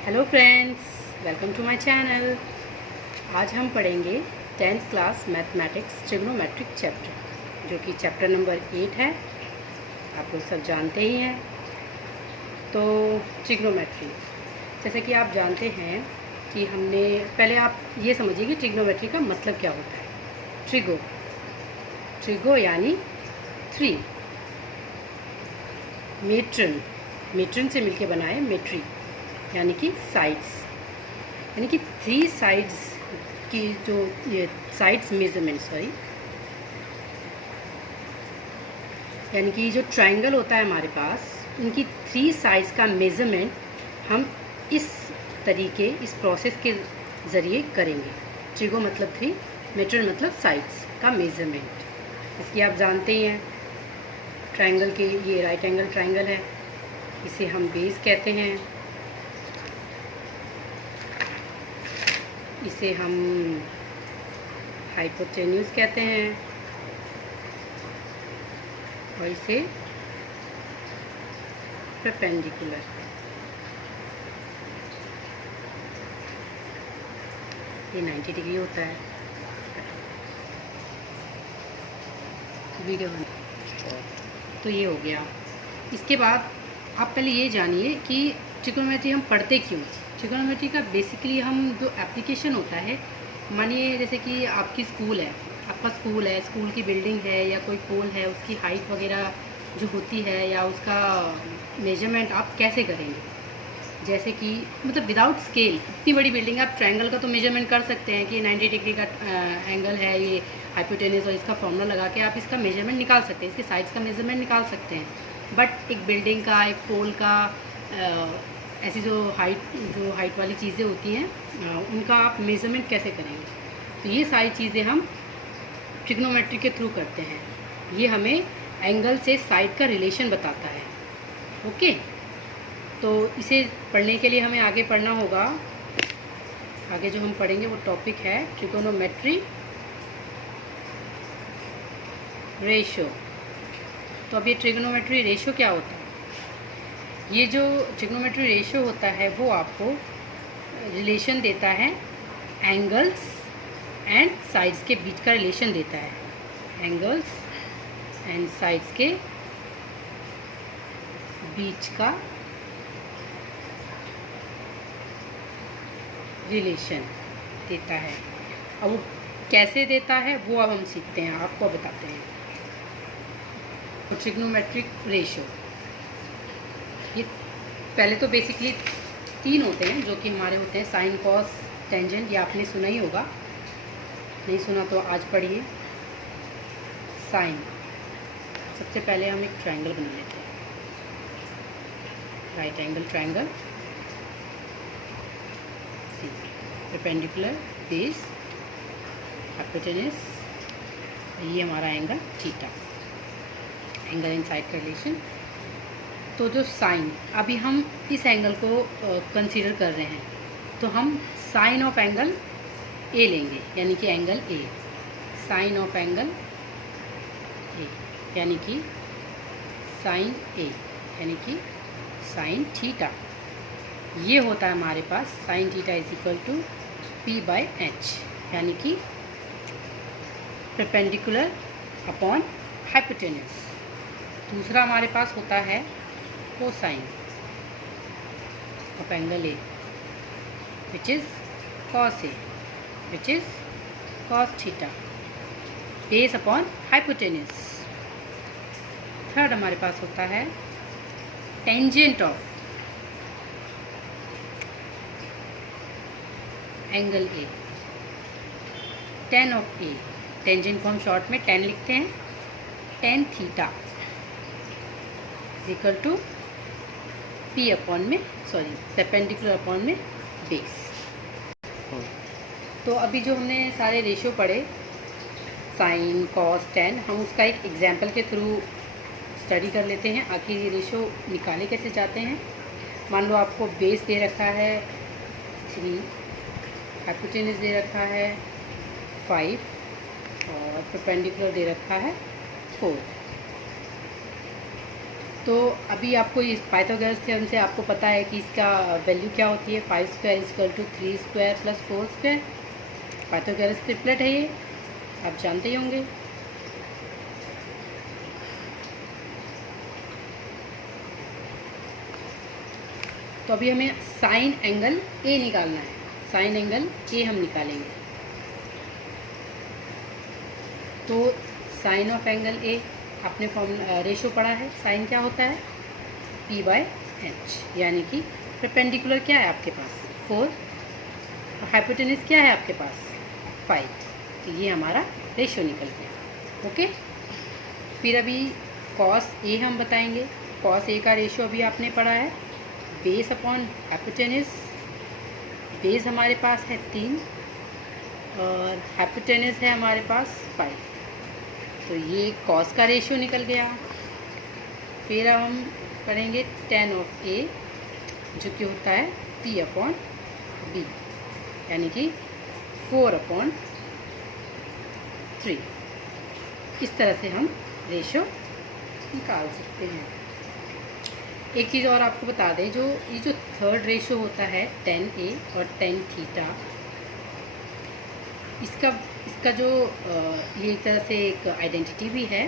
Hello friends, welcome to my channel. आज हम पढ़ेंगे 10th class mathematics trigonometric chapter, जो कि चैप्टर नंबर 8 है। आप लोग सब जानते ही हैं। तो ट्रिग्नोमेट्री, जैसे कि आप जानते हैं कि हमने पहले आप ये समझिए कि ट्रिग्नोमेट्री का मतलब क्या होता है। ट्रिगो यानी 3, मेट्रन से मिलके बनाए मेट्री यानी कि साइड्स, यानी कि 3 साइड्स की जो ये साइड्स मेजरमेंट यानी कि जो ट्रायंगल होता है हमारे पास, उनकी 3 साइड्स का मेजरमेंट हम इस तरीके, इस प्रोसेस के ज़रिए करेंगे। ट्रिगो मतलब 3, मेट्रन मतलब साइड्स का मेजरमेंट। इसकी आप जानते ही हैं, ट्रायंगल के ये राइट एंगल ट्रायंगल है, इसे हम बेस कहते हैं। इसे हम हाइपोटेन्यूज कहते हैं और इसे परपेंडिकुलर। ये 90 डिग्री होता है। वीडियो बन तो ये हो गया। इसके बाद आप पहले ये जानिए कि ट्रिग्नोमेट्री हम पढ़ते क्यों। ट्रिग्नोमेट्री का बेसिकली हम जो एप्लीकेशन होता है, मानिए जैसे कि आपकी स्कूल है, आपका स्कूल की बिल्डिंग है या कोई पोल है, उसकी हाइट वगैरह जो होती है या उसका मेजरमेंट आप कैसे करेंगे। जैसे कि मतलब विदाउट स्केल, इतनी बड़ी बिल्डिंग है, आप ट्रायंगल का तो मेजरमेंट कर सकते हैं कि 90 डिग्री का एंगल है ये हाइपोटेनस, और इसका फॉर्मूला लगा के आप इसका मेजरमेंट निकाल सकते हैं, इसके साइड्स का मेजरमेंट निकाल सकते हैं। बट एक बिल्डिंग का, एक पोल का, ऐसी जो हाइट वाली चीज़ें होती हैं, उनका आप मेजरमेंट कैसे करेंगे। तो ये सारी चीज़ें हम ट्रिग्नोमेट्री के थ्रू करते हैं। ये हमें एंगल से साइड का रिलेशन बताता है। ओके, तो इसे पढ़ने के लिए हमें आगे पढ़ना होगा। आगे जो हम पढ़ेंगे वो टॉपिक है ट्रिग्नोमेट्री रेशो। तो अब ये ट्रिग्नोमेट्री रेशो क्या होता है। ये जो ट्रिग्नोमेट्री रेशो होता है वो आपको रिलेशन देता है एंगल्स एंड साइड्स के बीच का रिलेशन देता है। एंगल्स एंड साइड्स के बीच का रिलेशन देता है। अब वो कैसे देता है वो अब हम सीखते हैं, आपको बताते हैं। ट्रिग्नोमेट्रिक रेशो, ये पहले तो बेसिकली 3 होते हैं जो कि हमारे होते हैं, साइन, कॉस, टेंजेंट। ये आपने सुना ही होगा, नहीं सुना तो आज पढ़िए। साइन, सबसे पहले हम एक ट्रायंगल बना लेते हैं, right angle triangle, perpendicular, base, hypotenuse, ये हमारा angle theta, angle in side का रिलेशन। तो जो साइन, अभी हम इस एंगल को कंसीडर कर रहे हैं, तो हम साइन ऑफ एंगल ए लेंगे, यानी कि angle A, sine of angle A, यानी कि साइन ए, यानी कि साइन थीटा। ये होता है हमारे पास sine theta is equal to P/H, यानी कि परपेंडिकुलर अपॉन हाइपोटेनस। दूसरा हमारे पास होता है cosine of angle A, which is cos A, which is cos theta, base upon hypotenuse. Third हमारे पास होता है tangent of angle A, tan of A, tangent को हम शॉर्ट में 10 लिखते हैं, tan theta equal to P upon में, सॉरी परपेंडिकुलर अपॉन में बेस। तो अभी जो हमने सारे रेशियो पढ़े, साइन, कॉस, टेन, हम उसका एक एग्जाम्पल के थ्रू स्टडी कर लेते हैं। आखिर ये रेशियो निकाले कैसे जाते हैं। मान लो आपको बेस दे रखा है 3, हाइपोटेनस दे रखा है 5 और परपेंडिकुलर दे रखा है 4। तो अभी आपको इस पाइथागोरस थ्योरम से आपको पता है कि इसका वैल्यू क्या होती है, 5 square equal to 3 square plus 4 square. Pythagoras triplet है ये, आप जानते ही होंगे। तो अभी हमें साइन एंगल ए निकालना है, साइन एंगल ए हम निकालेंगे। तो साइन ऑफ एंगल ए आपने रेशो पढ़ा है, साइन क्या होता है, P बाय एच, यानी कि परपेंडिकुलर क्या है आपके पास 4 और हाइपोटेनस क्या है आपके पास 5। तो ये हमारा रेशो निकल गया। ओके, फिर अभी कॉस ए हम बताएंगे। कॉस ए का रेशो अभी आपने पढ़ा है, बेस अपॉन हाइपोटेनस। बेस हमारे पास है 3 और हाइपोटेनस है हमारे पास 5, तो ये कॉस का रेशियो निकल गया। फिर अब हम करेंगे tan ऑफ ए, जो कि होता है P अपॉन बी, यानी कि 4 अपॉन 3। इस तरह से हम रेशियो निकाल सकते हैं। एक चीज़ और आपको बता दें, ये जो थर्ड रेशियो होता है tan A और tan थीटा, इसका जो ये एक तरह से एक आइडेंटिटी भी है,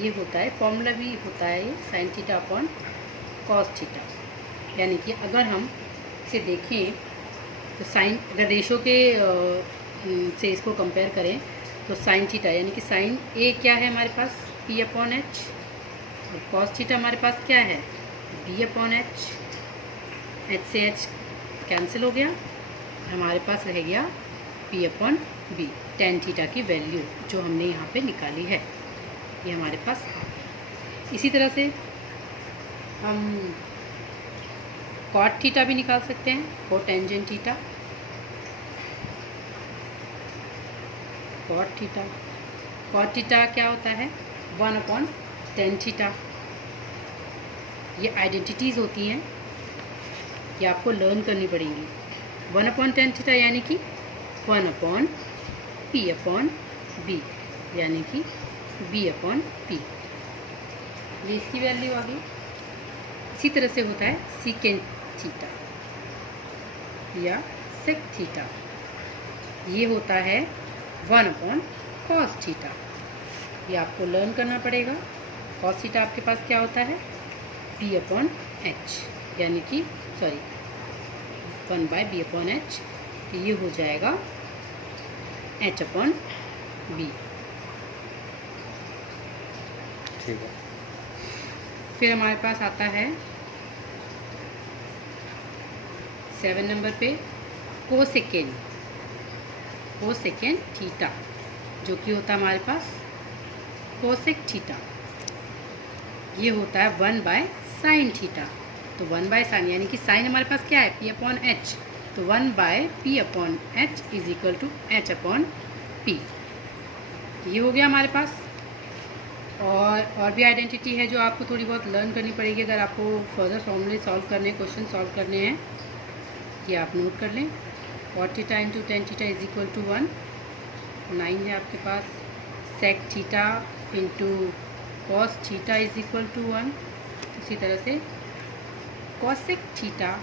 ये होता है फॉर्मूला भी होता है ये sine theta upon cos theta. यानी कि अगर हम इसे देखें तो साइन, अगर रेशो के से इसको कंपेयर करें तो साइन थीटा यानी कि साइन ए क्या है हमारे पास P अपॉन एच, और कॉस थीटा हमारे पास क्या है B अपॉन एच। एच से एच कैंसिल हो गया, हमारे पास रह गया P upon B, tan theta की वैल्यू जो हमने यहाँ पे निकाली है, ये हमारे पास। इसी तरह से हम कॉट थीटा भी निकाल सकते हैं, कोटेंजेंट थीटा। कॉट थीटा क्या होता है 1 अपॉन टेन थीटा। ये आइडेंटिटीज़ होती हैं, ये आपको लर्न करनी पड़ेंगी। 1 अपॉन टेन थीटा यानी कि 1 अपॉन P अपॉन बी, यानी कि B अपॉन P, ये इसकी वैल्यू आ गई। इसी तरह से होता है सीकेंट थीटा या सेक थीटा, ये होता है 1 अपॉन कॉस थीटा। ये आपको लर्न करना पड़ेगा। कॉस थीटा आपके पास क्या होता है P अपॉन एच, यानी कि 1 बाय B अपॉन एच, तो ये हो जाएगा H अपॉन बी। ठीक है। फिर हमारे पास आता है 7 नंबर पे कोसेकेंट थीटा, जो कि होता है हमारे पास कोसेक थीटा। ये होता है 1 बाय साइन थीटा। तो 1 बाय साइन यानी कि साइन हमारे पास क्या है P अपॉन एच, तो 1 by P upon H is equal to H upon P। ये हो गया हमारे पास। और भी आइडेंटिटी है जो आपको थोड़ी बहुत लर्न करनी पड़ेगी अगर आपको फर्दर फॉर्मूले सॉल्व करने, क्वेश्चन सॉल्व करने हैं। ये आप नोट कर लें। Cot theta into tan theta is equal to 1, 9 है आपके पास। Sec theta into cos theta is equal to 1। इसी तरह से cosec theta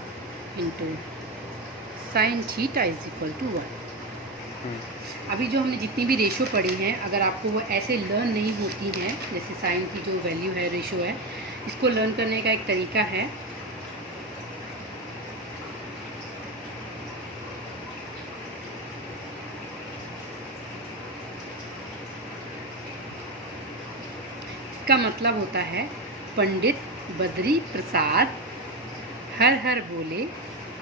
into sine theta is equal to 1। अभी जो हमने जितनी भी रेशो पढ़ी हैं, अगर आपको वो ऐसे लर्न नहीं होती हैं, जैसे साइन की जो वैल्यू है रेशो है, इसको लर्न करने का एक तरीका है, इसका मतलब होता है पंडित बद्री प्रसाद हर हर बोले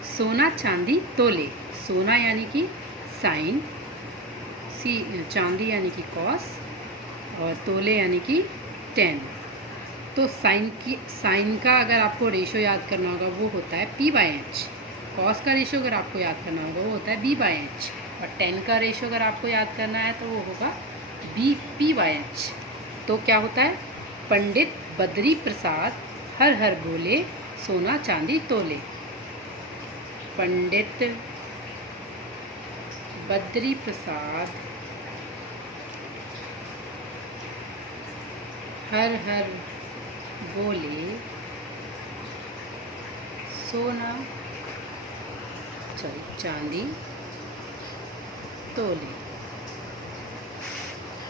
सोना चांदी तोले। सोना यानी कि साइन, चांदी यानी कि कॉस, और तोले यानी कि टेन। तो साइन का अगर आपको रेशो याद करना होगा वो होता है P बाय एच। कॉस का रेशो अगर आपको याद करना होगा वो होता है B बाय एच, और टेन का रेशो अगर आपको याद करना है तो वो होगा P बाय एच। तो क्या होता है पंडित बद्री प्रसाद हर हर बोले सोना चांदी तोले। पंडित बद्री प्रसाद हर हर बोले सोना चांदी तोले।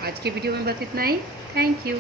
आज के वीडियो में बस इतना ही। Thank you.